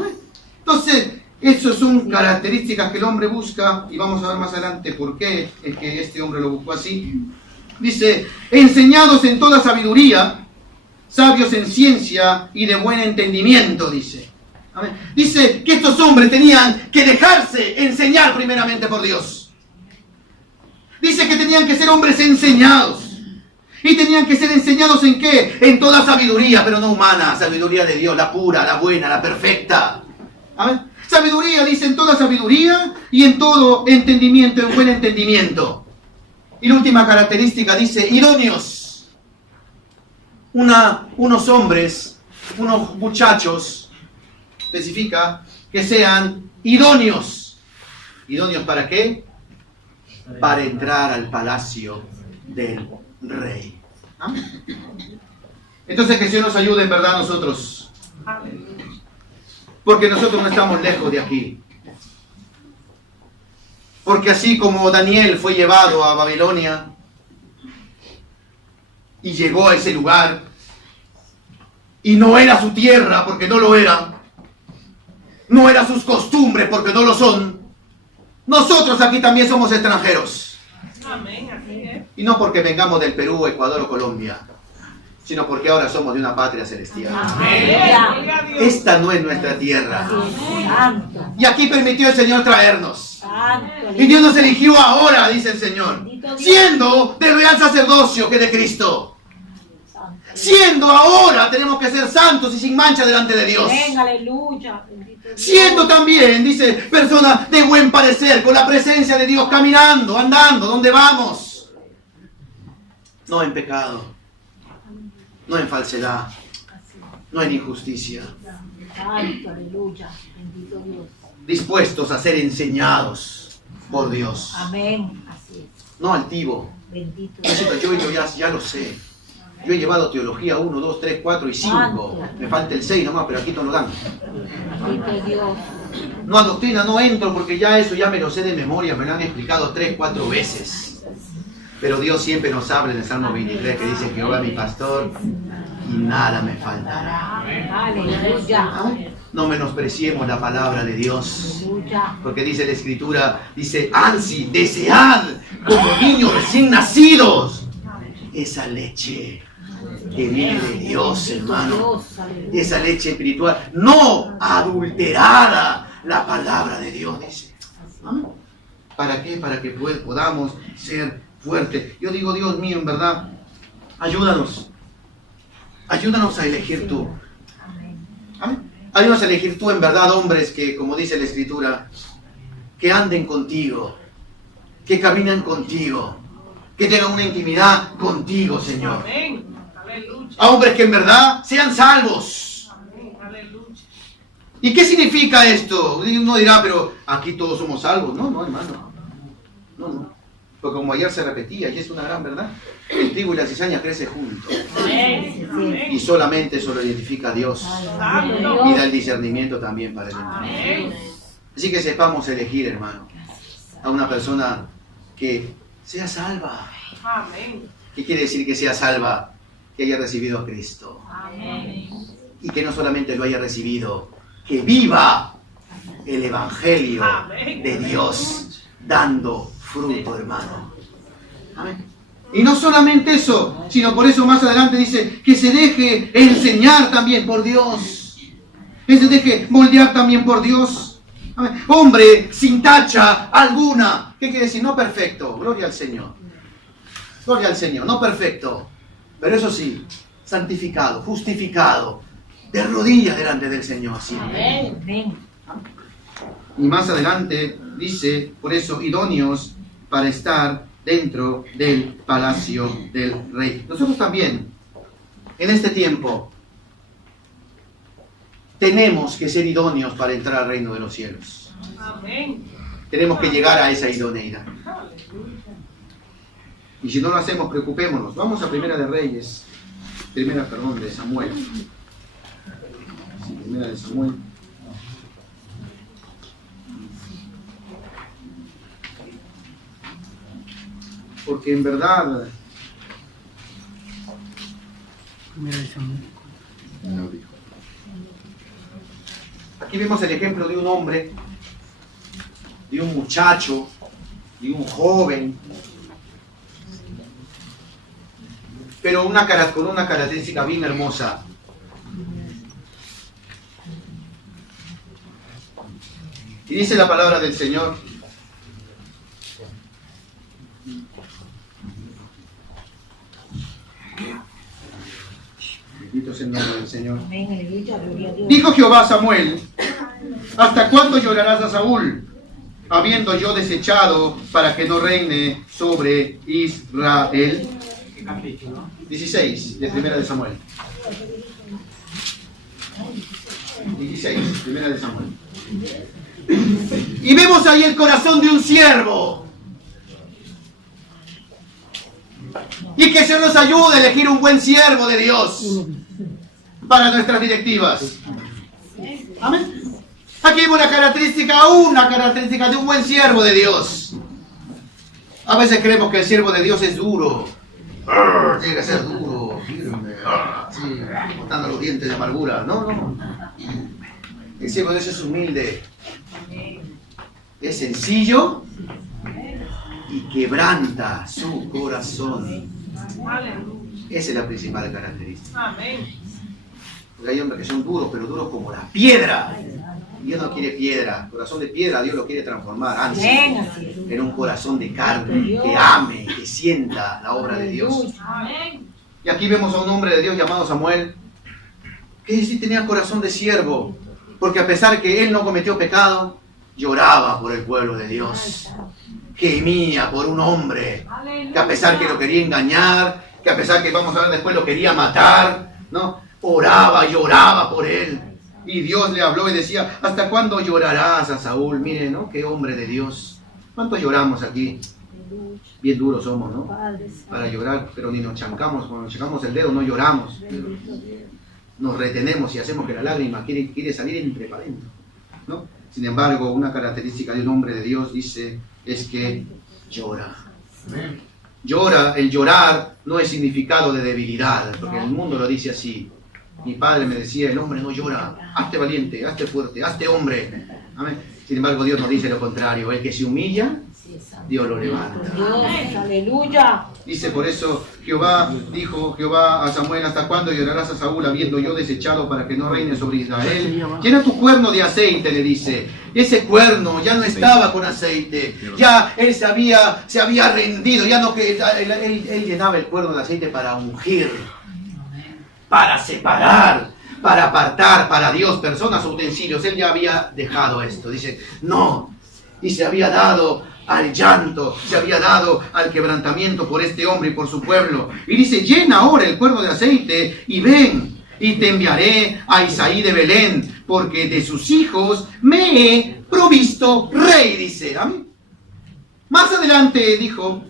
Entonces, esas son características que el hombre busca, y vamos a ver más adelante por qué es que este hombre lo buscó así. Dice, enseñados en toda sabiduría, sabios en ciencia y de buen entendimiento, dice. Amén. Dice que estos hombres tenían que dejarse enseñar primeramente por Dios. Dice que tenían que ser hombres enseñados. Y tenían que ser enseñados ¿en qué? En toda sabiduría, pero no humana, sabiduría de Dios, la pura, la buena, la perfecta. Amén. Sabiduría, dice, en toda sabiduría y en todo entendimiento, en buen entendimiento. Y la última característica dice, idóneos. Unos hombres, unos muchachos, especifica, que sean idóneos. ¿Idóneos para qué? Para entrar al palacio del rey. ¿Amén? Entonces que el Señor nos ayude en verdad a nosotros. Porque nosotros no estamos lejos de aquí. Porque así como Daniel fue llevado a Babilonia y llegó a ese lugar y no era su tierra porque no lo era, no era sus costumbres porque no lo son, nosotros aquí también somos extranjeros. Amén, así es. Y no porque vengamos del Perú, Ecuador o Colombia, sino porque ahora somos de una patria celestial. Aleluya. Esta no es nuestra tierra. Santo, Y aquí permitió el Señor traernos. santo. Y Dios nos eligió ahora, dice el Señor, Bendito Dios. siendo del real sacerdocio que de Cristo. Santo. Siendo ahora tenemos que ser santos y sin mancha delante de Dios. Amén, aleluya. Bendito Dios. Siendo también, dice, personas de buen parecer, con la presencia de Dios, caminando, andando, donde vamos. No en pecado, no en falsedad, no en injusticia. Santo, aleluya. Bendito Dios. Dispuestos a ser enseñados por Dios. Amén, así es. No altivo. Bendito Yo ya lo sé. Yo he llevado teología 1, 2, 3, 4 y 5. Me falta el 6 nomás, pero aquí no lo dan. Bendito Dios. No, a doctrina no entro porque ya eso ya me lo sé de memoria, me lo han explicado 3, 4 veces. Pero Dios siempre nos habla en el Salmo 23 que dice, Jehová mi pastor y nada me faltará. Aleluya. No menospreciemos la palabra de Dios. Aleluya. Porque dice la Escritura, dice, ansi, desead como niños recién nacidos esa leche que viene de Dios, hermano. Dios, aleluya. Esa leche espiritual, no adulterada, la palabra de Dios, dice. ¿Ah? ¿Para qué? Para que podamos ser fuertes. Yo digo, Dios mío, en verdad, ayúdanos. Ayúdanos a elegir tú. Amén. Ayúdanos a elegir tú, en verdad, hombres que, como dice la Escritura, que anden contigo, que caminan contigo, que tengan una intimidad contigo, Señor. Amén. Aleluya. A hombres que en verdad sean salvos. Amén. Aleluya. ¿Y qué significa esto? Uno dirá, pero aquí todos somos salvos. No, no, hermano. No. Porque como ayer se repetía, y es una gran verdad, el trigo y la cizaña crecen juntos. Amén. Y solamente eso lo identifica a Dios. Santo. Y da el discernimiento también para el entendimiento. Amén. Así que sepamos elegir, hermano, a una persona que sea salva. Amén. ¿Qué quiere decir que sea salva? Que haya recibido a Cristo. Amén. Y que no solamente lo haya recibido, que viva el evangelio de Dios dando fruto, hermano. Amén. Y no solamente eso, sino por eso más adelante dice que se deje enseñar también por Dios. Que se deje moldear también por Dios. Amén. Hombre sin tacha alguna. ¿Qué quiere decir? No perfecto. Gloria al Señor. Gloria al Señor. No perfecto. Pero eso sí, santificado, justificado, de rodillas delante del Señor siempre. Amén. Y más adelante dice, por eso, idóneos para estar dentro del palacio del rey. Nosotros también, en este tiempo, tenemos que ser idóneos para entrar al reino de los cielos. Amén. Tenemos que llegar a esa idoneidad. Y si no lo hacemos, preocupémonos. Vamos a Primera de Reyes. De Samuel. Sí, Primera de Samuel. Porque en verdad, aquí vemos el ejemplo de un hombre, de un muchacho, de un joven, pero con una característica bien hermosa. Y dice la palabra del Señor: bendito sea el nombre del Señor. Dijo Jehová a Samuel: ¿hasta cuándo llorarás a Saúl, habiendo yo desechado para que no reine sobre Israel? 16 de Primera de Samuel. 16, Primera de Samuel. Y vemos ahí el corazón de un siervo. Y que se nos ayude a elegir un buen siervo de Dios para nuestras directivas. Amén. Aquí hay una característica de un buen siervo de Dios. A veces creemos que el siervo de Dios es duro. Tiene que ser duro, firme, sí, botando los dientes de amargura. No. El siervo de Dios es humilde, es sencillo y quebranta su corazón. Esa es la principal característica. Porque hay hombres que son duros, pero duros como la piedra. Dios no quiere piedra, corazón de piedra, Dios lo quiere transformar antes en un corazón de carne, que ame, que sienta la obra de Dios. Y aquí vemos a un hombre de Dios llamado Samuel, que sí tenía corazón de siervo, porque a pesar que él no cometió pecado, lloraba por el pueblo de Dios, gemía por un hombre, que a pesar que lo quería engañar, que a pesar que vamos a ver después lo quería matar, ¿no? Oraba, lloraba por él. Y Dios le habló y decía: ¿hasta cuándo llorarás a Saúl? Mire, ¿no? Qué hombre de Dios. ¿Cuánto lloramos aquí? Bien duros somos, ¿no? Para llorar, pero ni nos chancamos. Cuando nos chancamos el dedo no lloramos. Nos retenemos y hacemos que la lágrima quiere salir entre para adentro, ¿no? Sin embargo, una característica de un hombre de Dios, dice, es que llora. Llora. El llorar no es significado de debilidad, porque el mundo lo dice así. Mi padre me decía: el hombre no llora, hazte valiente, hazte fuerte, hazte hombre. Amén. Sin embargo, Dios nos dice lo contrario: el que se humilla, Dios lo levanta. Dios, aleluya. Dice, por eso dijo Jehová a Samuel: ¿hasta cuándo llorarás a Saúl, habiendo yo desechado para que no reine sobre Israel? Llena tu cuerno de aceite, le dice. Ese cuerno ya no estaba con aceite, ya él se había rendido, ya no que él llenaba el cuerno de aceite para ungir, para separar, para apartar para Dios personas o utensilios. Él ya había dejado esto. Dice, no. Y se había dado al llanto, se había dado al quebrantamiento por este hombre y por su pueblo. Y dice: llena ahora el cuerno de aceite y ven, y te enviaré a Isaí de Belén, porque de sus hijos me he provisto rey. Dice, amén. Más adelante dijo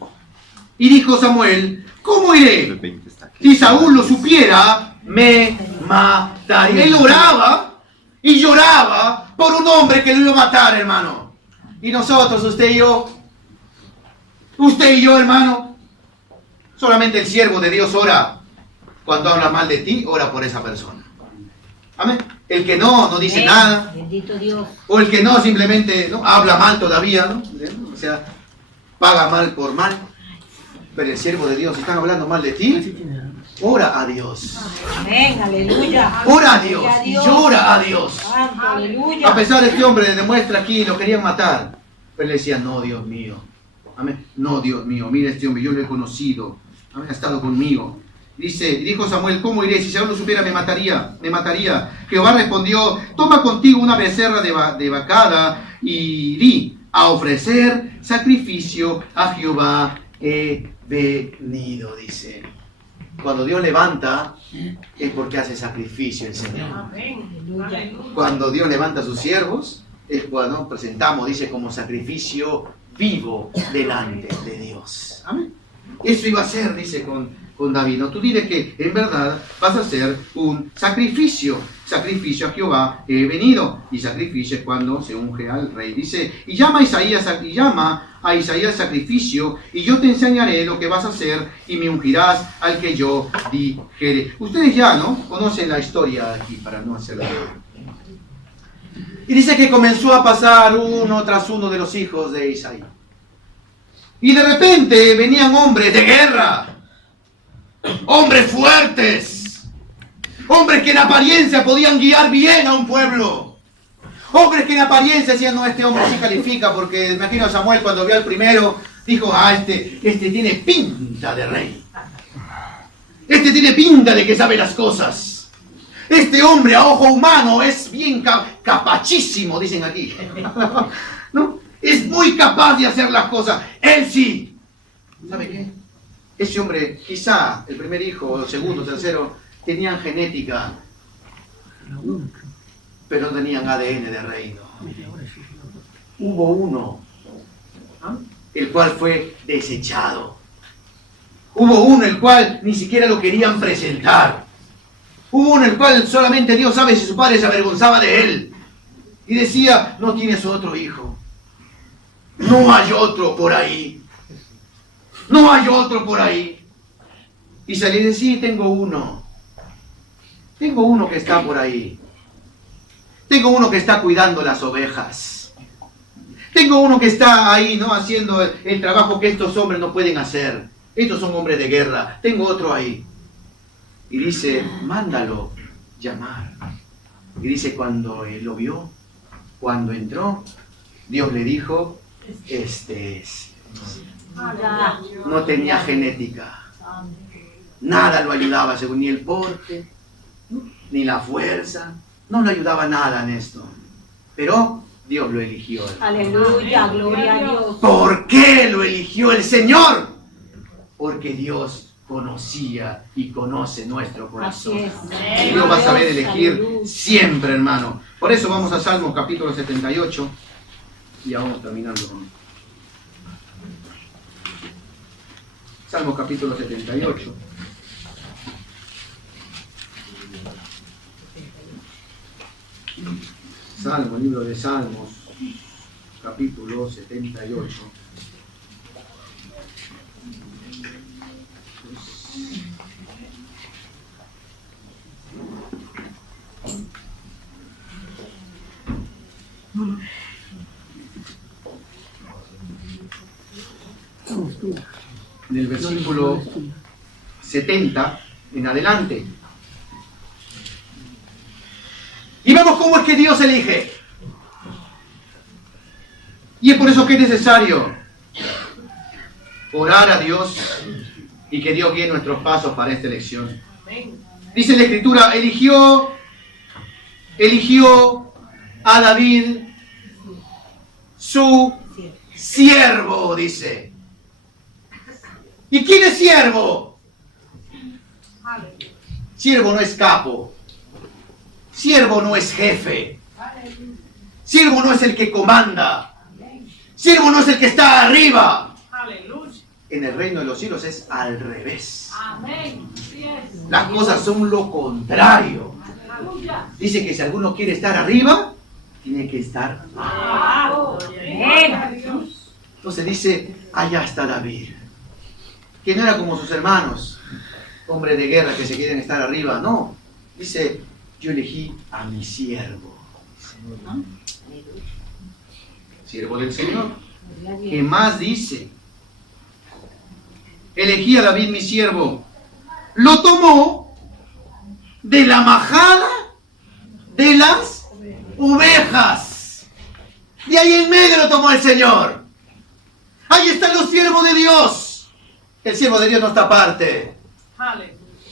Samuel: ¿cómo iré? Si Saúl lo supiera, me mataría. Él oraba y lloraba por un hombre que lo iba a matar, hermano. Y nosotros, usted y yo, hermano, solamente el siervo de Dios ora. Cuando habla mal de ti, ora por esa persona. Amén. El que no dice nada. Bendito Dios. O el que no simplemente no habla mal todavía, ¿no? O sea, paga mal por mal. Pero el siervo de Dios, si están hablando mal de ti, ora a Dios. Amén, aleluya. Ora a Dios y llora a Dios. Santo, aleluya. A pesar de este hombre demuestra aquí, lo querían matar. Pero él decía, no, Dios mío. Amén. No, Dios mío, mira este hombre, yo lo he conocido. Amén, ha estado conmigo. Dijo Samuel, ¿cómo iré? Si aún lo supiera, me mataría. Jehová respondió, toma contigo una becerra de vacada y di a ofrecer sacrificio a Jehová he venido, dice. Cuando Dios levanta, es porque hace sacrificio el Señor. Amén. Cuando Dios levanta a sus siervos, es cuando presentamos, dice, como sacrificio vivo delante de Dios. Amén. Eso iba a ser, dice con David. No, tú dile que en verdad vas a hacer un sacrificio a Jehová he venido. Y sacrificio es cuando se unge al rey. Dice, y llama a Isaías sacrificio, y yo te enseñaré lo que vas a hacer, y me ungirás al que yo dijere. Ustedes ya, ¿no? Conocen la historia aquí, para no hacerla. Y dice que comenzó a pasar uno tras uno de los hijos de Isaí. Y de repente venían hombres de guerra. Hombres fuertes. Hombres que en apariencia podían guiar bien a un pueblo. Hombres que en apariencia decían, no, este hombre sí califica, porque me imagino a Samuel cuando vio al primero, dijo, este tiene pinta de rey. Este tiene pinta de que sabe las cosas. Este hombre a ojo humano es bien capachísimo, dicen aquí. ¿No? Es muy capaz de hacer las cosas. Él sí. ¿Sabe qué? Ese hombre, quizá el primer hijo, el segundo, tercero, tenían genética, pero no tenían ADN de reino. Hubo uno, el cual fue desechado. Hubo uno el cual ni siquiera lo querían presentar. Hubo uno el cual solamente Dios sabe si su padre se avergonzaba de él. Y decía, no tienes otro hijo. No hay otro por ahí. No hay otro por ahí. Y salí de sí, tengo uno. Tengo uno que está por ahí. Tengo uno que está cuidando las ovejas. Tengo uno que está ahí, ¿no? Haciendo el trabajo que estos hombres no pueden hacer. Estos son hombres de guerra. Tengo otro ahí. Y dice, mándalo llamar. Y dice, cuando él lo vio, cuando entró, Dios le dijo, este es. No tenía genética. Nada lo ayudaba, según ni el porte, ni la fuerza. No lo ayudaba nada en esto. Pero Dios lo eligió. Aleluya, gloria a Dios. ¿Por qué lo eligió el Señor? Porque Dios conocía y conoce nuestro corazón. Así es. Dios va a saber elegir Aleluya. siempre, hermano. Por eso vamos a Salmos capítulo 78. Y ya vamos terminando con Salmos capítulo 78. Salmo, libro de Salmos, capítulo 78. Del versículo 70 en adelante. Y vemos cómo es que Dios elige. Y es por eso que es necesario orar a Dios y que Dios guíe nuestros pasos para esta elección. Dice la Escritura, eligió a David su siervo, dice. ¿Y quién es siervo? Siervo no es capo. Siervo no es jefe. Siervo no es el que comanda. Siervo no es el que está arriba. En el reino de los cielos es al revés. Las cosas son lo contrario. Dice que si alguno quiere estar arriba, tiene que estar abajo. Entonces dice, allá está David. Que no era como sus hermanos, hombres de guerra que se quieren estar arriba. No, dice, yo elegí a mi siervo. Siervo del Señor. ¿Qué más dice? Elegí a David mi siervo. Lo tomó de la majada de las ovejas. De ahí en medio lo tomó el Señor. Ahí están los siervos de Dios. El siervo de Dios no está aparte.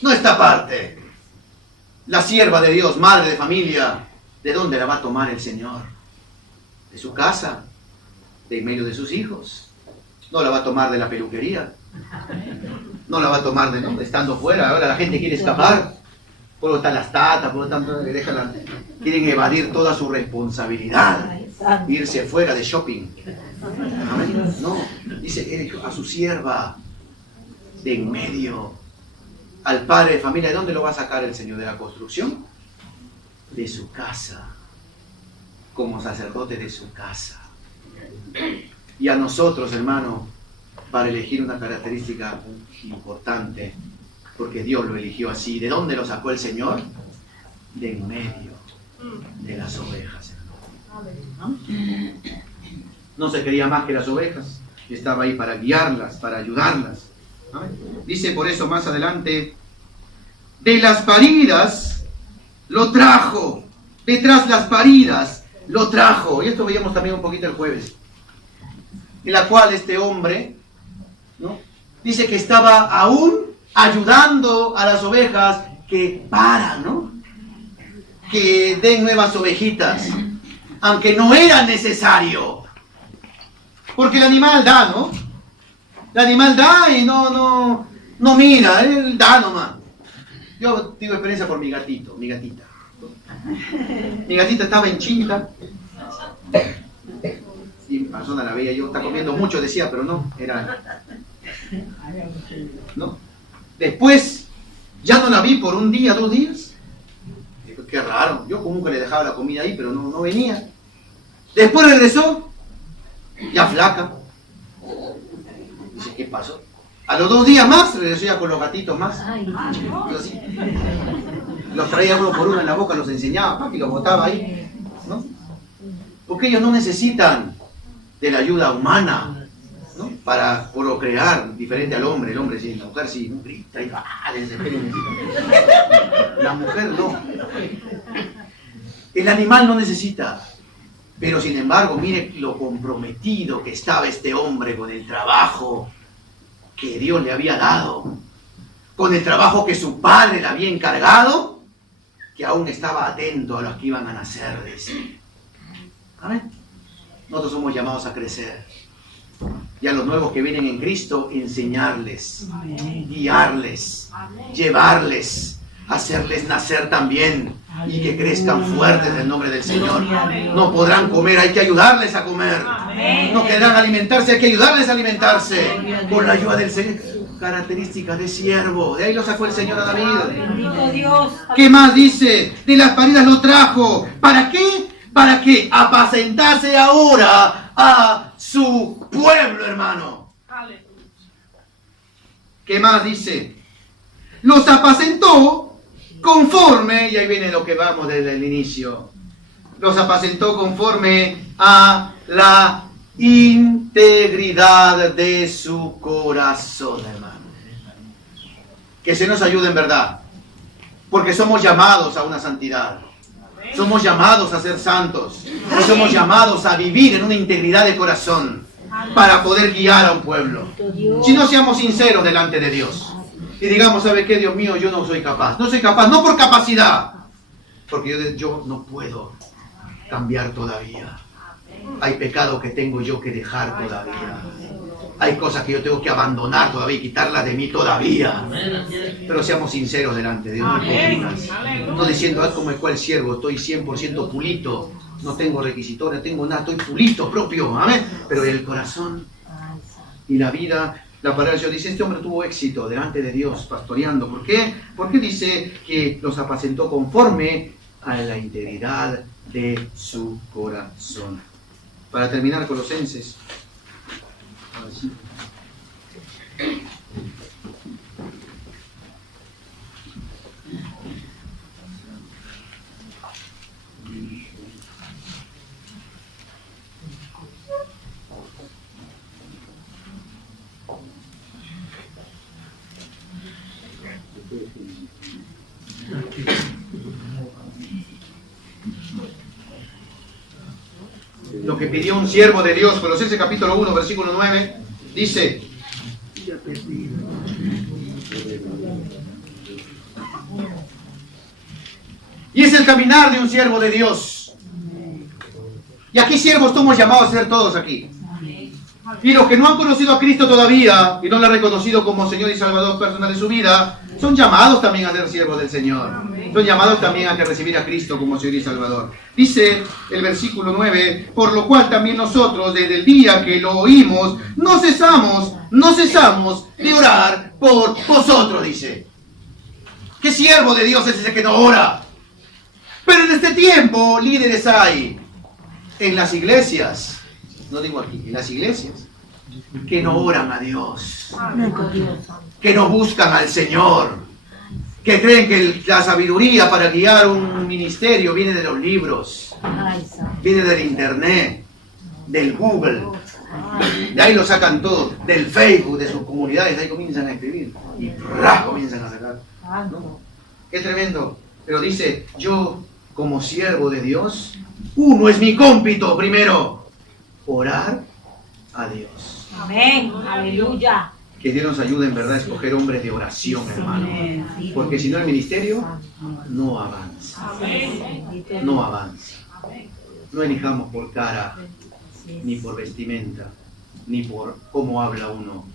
No está aparte. La sierva de Dios, madre de familia, ¿de dónde la va a tomar el Señor? De su casa, de en medio de sus hijos. No la va a tomar de la peluquería. No la va a tomar de estando fuera. Ahora la gente quiere escapar. Por lo están las tatas, por lo tanto quieren evadir toda su responsabilidad. Irse fuera de shopping. No, dice a su sierva de en medio, al padre de familia. ¿De dónde lo va a sacar el Señor? ¿De la construcción? De su casa, como sacerdote de su casa. Y a nosotros, hermano, para elegir una característica importante, porque Dios lo eligió así. ¿De dónde lo sacó el Señor? De en medio de las ovejas, hermano. No se quería más que las ovejas, estaba ahí para guiarlas, para ayudarlas. Dice por eso más adelante, de las paridas lo trajo, detrás las paridas lo trajo. Y esto veíamos también un poquito el jueves, en la cual este hombre, ¿no?, dice que estaba aún ayudando a las ovejas que paran, ¿no?, que den nuevas ovejitas, aunque no era necesario. Porque el animal da, ¿no? El animal da y no mira, él da nomás. Yo tengo experiencia por mi gatito, mi gatita. Mi gatita estaba encinta. Y en persona la veía yo, está comiendo mucho, decía, pero no, era... ¿no? Después, ya no la vi por un día, 2 días. Digo, qué raro, yo como que le dejaba la comida ahí, pero no venía. Después regresó, ya flaca. Dice, ¿qué pasó? A los 2 días más regresó ya con los gatitos más. Yo así. Los traía uno por uno en la boca, los enseñaba, papi, los botaba ahí, ¿no? Porque ellos no necesitan de la ayuda humana, ¿no?, para procrear, diferente al hombre. El hombre sí, la mujer sí, ¿no?, grita y la mujer no. El animal no necesita. Pero sin embargo, mire lo comprometido que estaba este hombre con el trabajo que Dios le había dado, con el trabajo que su padre le había encargado, que aún estaba atento a los que iban a nacer de sí. ¿Amén? Nosotros somos llamados a crecer. Y a los nuevos que vienen en Cristo, enseñarles, guiarles, llevarles, hacerles nacer también y que crezcan fuertes en el nombre del Señor. No podrán comer, hay que ayudarles a comer. No querrán alimentarse, hay que ayudarles a alimentarse con la ayuda del Señor. Características de siervo, de ahí lo sacó el Señor a David. Bendito Dios. ¿Qué más dice? De las paridas lo trajo. ¿Para qué? Para que apacentase ahora a su pueblo, hermano. ¿Qué más dice? Los apacentó conforme, y ahí viene lo que vamos desde el inicio, los apacentó conforme a la integridad de su corazón, hermano. Que se nos ayude en verdad, porque somos llamados a una santidad, somos llamados a ser santos, y somos llamados a vivir en una integridad de corazón para poder guiar a un pueblo. Si no, seamos sinceros delante de Dios y digamos, ¿sabe qué, Dios mío? Yo no soy capaz, no por capacidad, porque yo no puedo cambiar todavía. Hay pecados que tengo yo que dejar todavía. Hay cosas que yo tengo que abandonar todavía y quitarlas de mí todavía. Pero seamos sinceros delante de Dios, no hipócritas. No diciendo, como el cual siervo, estoy 100% pulito, no tengo requisitos, no tengo nada, estoy pulito propio, amén. Pero el corazón y la vida, la palabra de Dios dice, este hombre tuvo éxito delante de Dios pastoreando. ¿Por qué? Porque dice que los apacentó conforme a la integridad de su corazón. Para terminar, Colosenses. lo que pidió un siervo de Dios. Colosenses capítulo 1, versículo 9, dice: y es el caminar de un siervo de Dios. Y aquí siervos somos llamados a ser todos aquí. Y los que no han conocido a Cristo todavía y no lo han reconocido como Señor y Salvador personal de su vida, son llamados también a ser siervos del Señor. Son llamados también a recibir a Cristo como Señor y Salvador. Dice el versículo 9: por lo cual también nosotros, desde el día que lo oímos, no cesamos de orar por vosotros, dice. ¿Qué siervo de Dios es ese que no ora? Pero en este tiempo, líderes hay en las iglesias, no digo aquí, en las iglesias, que no oran a Dios, que no buscan al Señor, que creen que la sabiduría para guiar un ministerio viene de los libros, viene del internet, del Google, de ahí lo sacan todo, del Facebook, de sus comunidades, ahí comienzan a escribir y comienzan a sacar, ¿no? Qué tremendo. Pero dice: yo como siervo de Dios, uno es mi cómpito primero, orar a Dios. Amén. Aleluya. Que Dios nos ayude en verdad a escoger hombres de oración, hermano. Porque si no, el ministerio no avanza. No avanza. No elijamos por cara, ni por vestimenta, ni por cómo habla uno.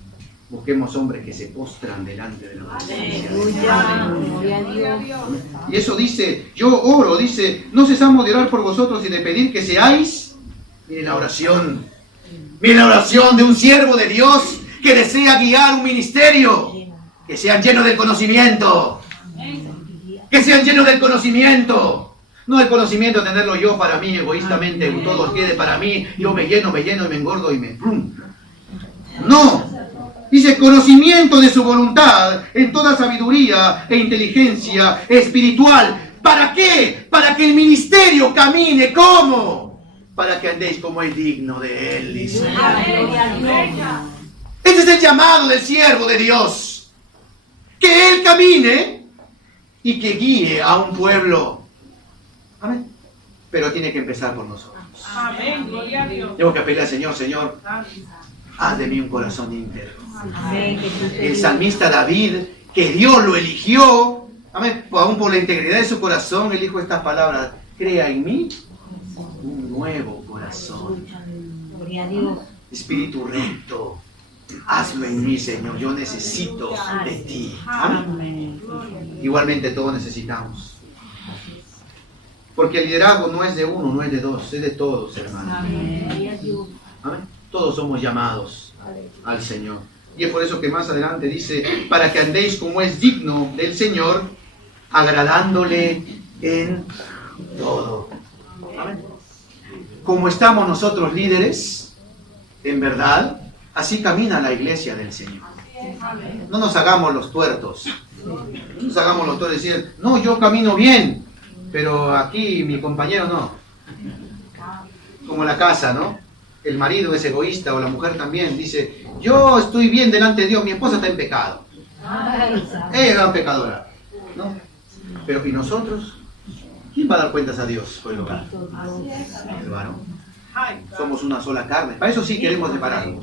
Busquemos hombres que se postran delante de la presencia de Dios. Y eso dice: yo oro, dice, no cesamos de orar por vosotros y de pedir que seáis. Miren la oración. Miren la oración de un siervo de Dios que desea guiar un ministerio. Que sean llenos del conocimiento. Que sean llenos del conocimiento. No el conocimiento de tenerlo yo para mí, egoístamente, todo quede para mí, yo me lleno y me engordo y me plum. No. Dice: conocimiento de su voluntad en toda sabiduría e inteligencia espiritual. ¿Para qué? Para que el ministerio camine. ¿Cómo? Para que andéis como es digno de Él, dice. Ese es el llamado del siervo de Dios. Que Él camine y que guíe a un pueblo. Amén. Pero tiene que empezar por nosotros. Amén. Gloria a Dios. Tengo que pedirle al Señor: Señor, haz de mí un corazón íntegro. Amén. El salmista David, que Dios lo eligió, amén, aún por la integridad de su corazón, él dijo estas palabras: crea en mí un nuevo corazón. Gloria a Dios. Espíritu recto, hazlo en mí, Señor, yo necesito de ti. Amén. Igualmente todos necesitamos. Porque el liderazgo no es de uno, no es de dos, es de todos, hermanos. Amén. Todos somos llamados al Señor. Y es por eso que más adelante dice: para que andéis como es digno del Señor, agradándole en todo. Amén. Como estamos nosotros líderes, en verdad, así camina la iglesia del Señor. No nos hagamos los tuertos. No nos hagamos los tuertos y decir: no, yo camino bien, pero aquí mi compañero no. Como la casa, ¿no? El marido es egoísta, o la mujer también, dice: yo estoy bien delante de Dios, mi esposa está en pecado. Ella es una pecadora, ¿no? Pero ¿y nosotros? ¿Quién va a dar cuentas a Dios por el hogar? El varón. Somos una sola carne. Para eso sí queremos separarlo.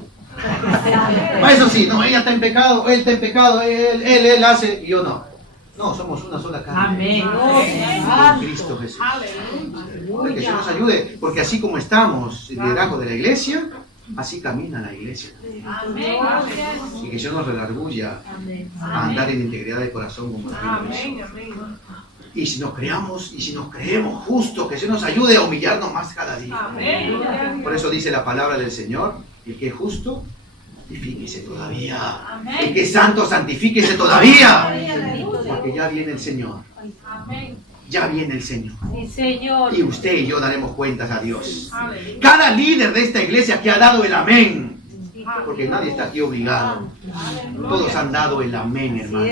Para eso sí, no, ella está en pecado, él está en pecado, él hace y yo no. No, somos una sola carne. Amén. Cristo Jesús. Que el Señor nos ayude, porque así como estamos en el liderazgo de la iglesia, así camina la iglesia. Y que el Señor nos redarguya a andar en integridad de corazón como Dios. Y si nos creemos justos, que el Señor nos ayude a humillarnos más cada día. Por eso dice la palabra del Señor: el que es justo, santifíquese todavía. El que es santo, santifíquese todavía. Porque ya viene el Señor. Ya viene el Señor. Sí, Señor. Y usted y yo daremos cuentas a Dios. Cada líder de esta iglesia que ha dado el amén, porque nadie está aquí obligado. Todos han dado el amén, hermano.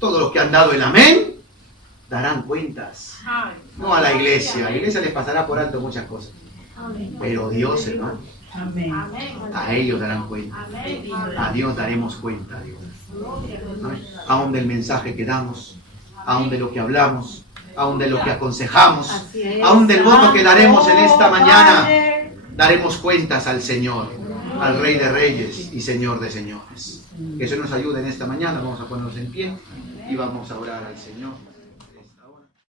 Todos los que han dado el amén darán cuentas. No a la iglesia. A la iglesia les pasará por alto muchas cosas. Pero Dios, hermano, a ellos darán cuenta. A Dios daremos cuenta, Dios. Aún del mensaje que damos, aún de lo que hablamos, aún de lo que aconsejamos, Así es. aún del voto que daremos en esta mañana. Padre. Daremos cuentas al Señor, al Rey de Reyes y Señor de Señores. Que eso nos ayude en esta mañana. Vamos a ponernos en pie y vamos a orar al Señor.